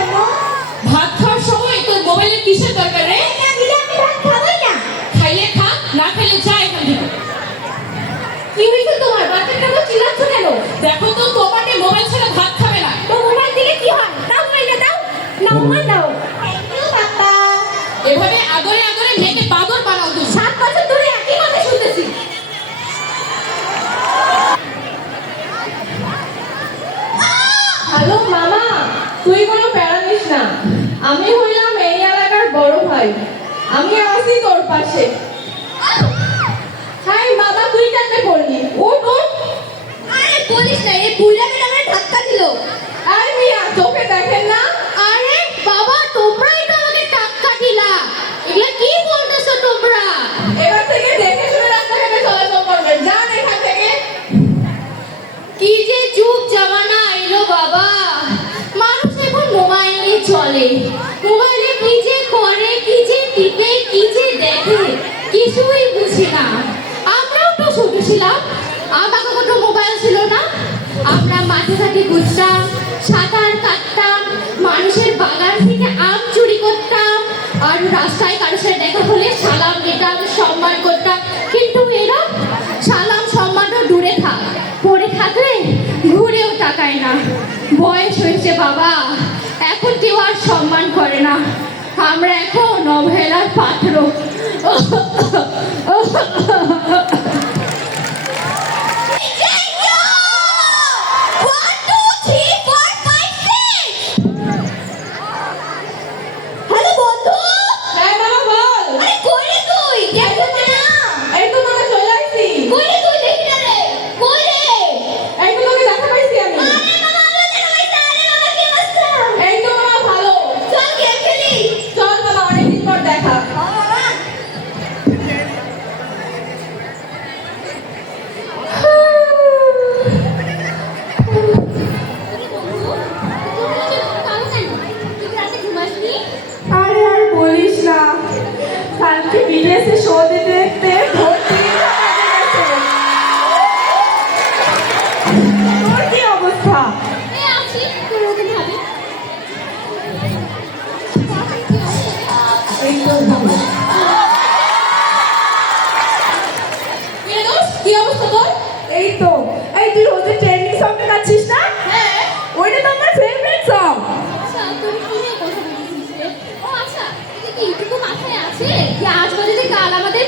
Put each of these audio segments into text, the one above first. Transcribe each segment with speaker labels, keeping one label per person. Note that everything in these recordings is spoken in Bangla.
Speaker 1: আম্মু
Speaker 2: ভাত খাওয়ার সময় তোর মোবাইলের কিসের দরকার রে?
Speaker 1: না দিলে আমি ভাত খাবই না।
Speaker 2: খাইলে খা না খাইলে যা এখান থেকে।
Speaker 1: কি হয়েছে তোমার? বাচ্চাটা তো চিল্লাচ্ছ কেন?
Speaker 2: দেখো তো তোমাকে মোবাইল ছাড়া ভাত খাবে না।
Speaker 1: তো মোবাইল দিলে কি হয়? দাও দাও। না মোবাইল দাও
Speaker 2: এভাবে আদরে আদরে মেয়েকে বাদর বানাও তুমি।
Speaker 1: সাত বছর
Speaker 3: তুই কোনো প্যারা নিস না। আমি হইলাম এই এলাকার বড় ভাই। আমি আসি তোর পাশে। হাই, বাবা, তুই কেন করলি উঠ উঠ।
Speaker 1: মোবাইলে কি যে করে, কি যে টিপে, কি যে দেখে, কিছুই বুঝি না। আমরাও তো ছোট ছিলাম। আমাকে কত মোবাইল ছিল না। আমরা মাঠে ঘাটে ঘুরতাম, সাঁতার কাটতাম, মানুষের বাগান থেকে আম চুরি করতাম, আর রাস্তায় কারোর সাথে দেখা হলে সালাম দিতাম, সম্মান করতাম। কিন্তু এরা সালাম সম্মানও দূরে থাক। পড়ে থাকলে ঘুরেও তাকায় না। বয়স হয়েছে বাবা। এখন কেউ আর সম্মান করে না। আমরা এখন অবহেলার পাত্র।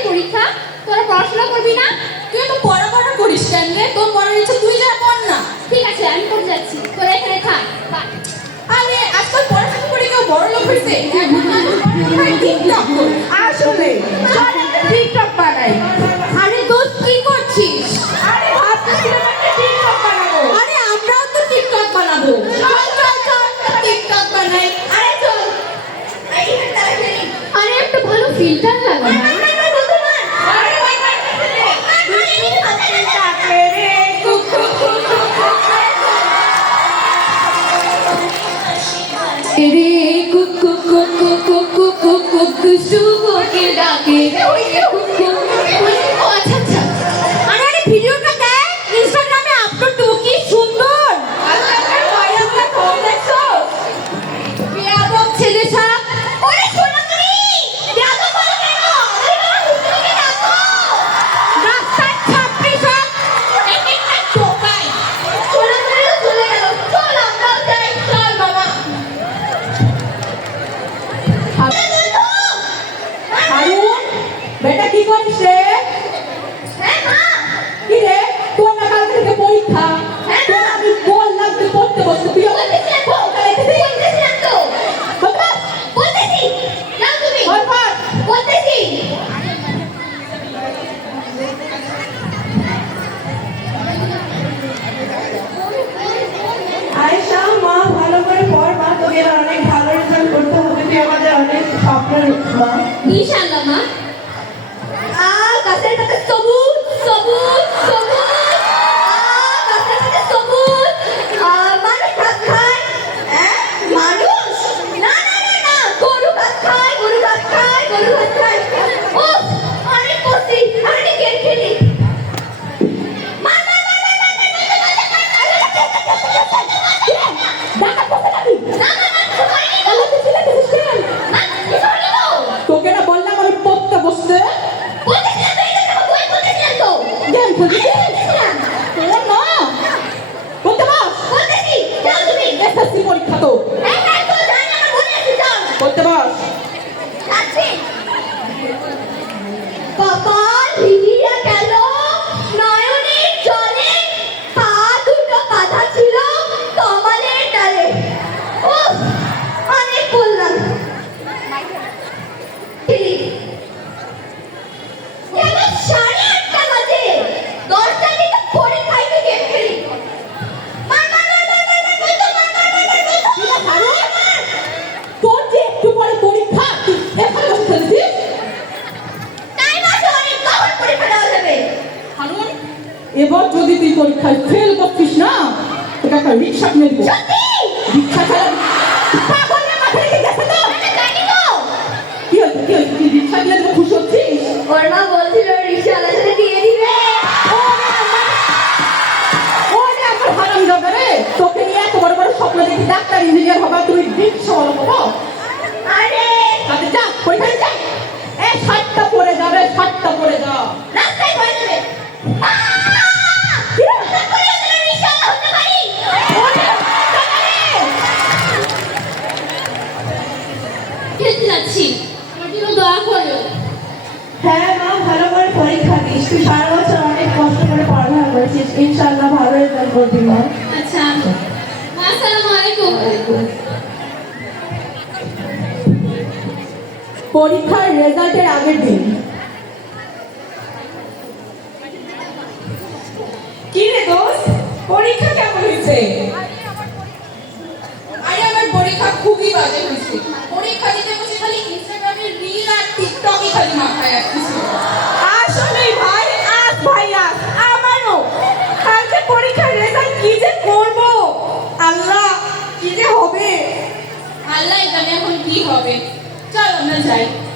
Speaker 1: পরীক্ষা? তোরা পড়াশোনা করবি না?
Speaker 2: তুই তো পড়াশোনা করিস কেন রে? তোর পড়ার ইচ্ছা তুই যা পড় না।
Speaker 1: ঠিক আছে আমি পড়ে যাচ্ছি। তোরা এখানে থাক।
Speaker 2: আরে আজকাল পড়াশোনা করে কেউ বড় লোক হয়েছে?
Speaker 3: আসলে চল একটা টিকটক বানাই।
Speaker 1: আরে দোস্ত কি করছিস?
Speaker 3: আরে ভাবতেছিলাম একটা টিকটক বানাবো।
Speaker 2: আরে আমরাও তো টিকটক বানাবো। চল চল চল। টিকটক বানাই।
Speaker 3: আরে
Speaker 1: ফিল্টার লাগে
Speaker 3: না রে কুকু কুকু
Speaker 1: কুকু কুকু কুকু শুভকে ডাকে mama? Ah, kasih kata sebut, sebut, sebut.
Speaker 4: Ah, kasih kata sebut. Ah, mana tak kai? Eh, manus? Na na na na. Guru tak kai, guru tak
Speaker 1: kai, guru tak
Speaker 2: পরীক্ষার রেজাল্টের আগের দিন।
Speaker 3: চল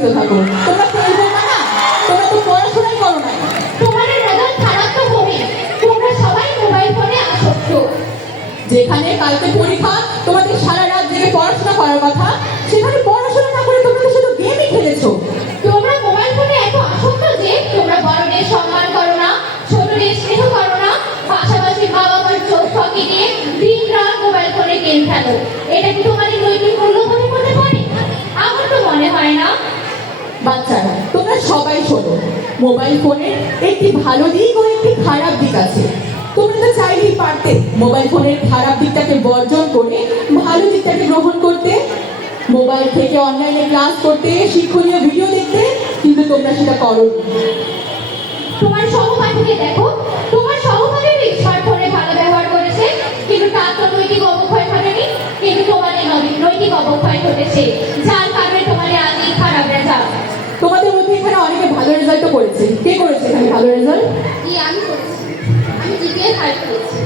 Speaker 2: ব্যস্ত থাকো। তোমরা ফেল করবে না তোমরা তো পড়াশোনাই করো না
Speaker 1: তোমাদের রেজাল্ট খারাপ তো হবে। তোমরা সবাই মোবাইল ফোনে আসক্ত।
Speaker 2: যেখানে কালকে পরীক্ষা তোমাদের সারা রাত জেগে পড়াশোনা করার কথা সেখানে পড়াশোনা না করে তোমরা তো শুধু গেমই খেলেছো।
Speaker 1: তোমরা মোবাইল ফোনে এত আসক্ত যে তোমরা বড়দের সম্মান করো না ছোটদের স্নেহ করো না পাশাপাশি বাবা মার চোখ ফাঁকি দিয়ে দিন রাত মোবাইল ফোনে গেম খেলো। এটা কি
Speaker 2: শোনো মোবাইল ফোনের একটি ভালো দিক ও একটি খারাপ দিক আছে। তোমরা তো চাইলেই পারতে মোবাইল ফোনের খারাপ দিকটাকে বর্জন করে, ভালো দিকটাকে গ্রহণ করতে। মোবাইল থেকে অনলাইনে ক্লাস করতে, শিক্ষণীয় ভিডিও দেখতে, কিন্তু তোমরা সেটা করো
Speaker 1: তোমার সহপাঠীকে দেখো। তোমার সহপাঠী স্মার্টফোনে ভালো ব্যবহার করেছে, কিন্তু তার তো নৈতিক অবক্ষয় ঘটেনি, কিন্তু নৈতিক নৈতিক অবক্ষয় ঘটেছে। যার কারণে তোমাদের আজই খারাপ রেজাল্ট
Speaker 2: তোমাদের মধ্যে এখানে অনেকে ভালো রেজাল্টও করেছে। কে করেছে এখানে ভালো রেজাল্ট
Speaker 1: আমি করেছি। আমি জিপিএ ফাইভ করেছি।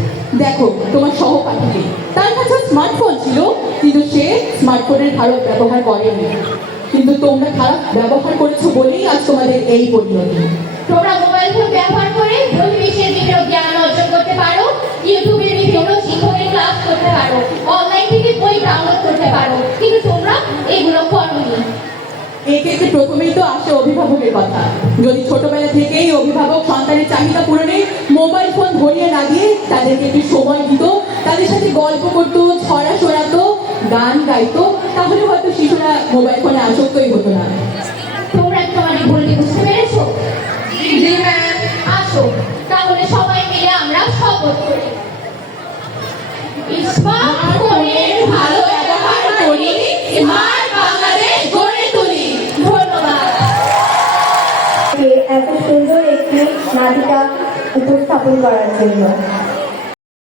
Speaker 2: দেখো তোমার সহপাঠীকে তার কাছে স্মার্টফোন ছিল কিন্তু সে স্মার্টফোনের ভালো ব্যবহার করেনি। কিন্তু তোমরা খারাপ ব্যবহার করেছ বলেই আজ তোমাদের এই পরিণতি।
Speaker 1: তোমরা মোবাইল ফোন ব্যবহার করে বহির্বিশ্বের বিভিন্ন জ্ঞান অর্জন করতে পারো ইউটিউবে বিভিন্ন শিক্ষকের ক্লাস করতে পারো। অনলাইন
Speaker 2: এক্ষেত্রে প্রথমেই তো আসে অভিভাবকের কথা। যদি ছোটবেলা থেকেই অভিভাবক সন্তানের চাহিদা পূরণে মোবাইল ফোন ধরিয়ে না দিয়ে তাদেরকে একটু সময় দিত, তাদের সাথে গল্প করতো, ছড়া শোনাতো,
Speaker 1: গান গাইতো, তাহলে হয়তো শিশুরা মোবাইল ফোনে আসক্তই হতো না।
Speaker 5: নাটিকা উপস্থাপন করার জন্য।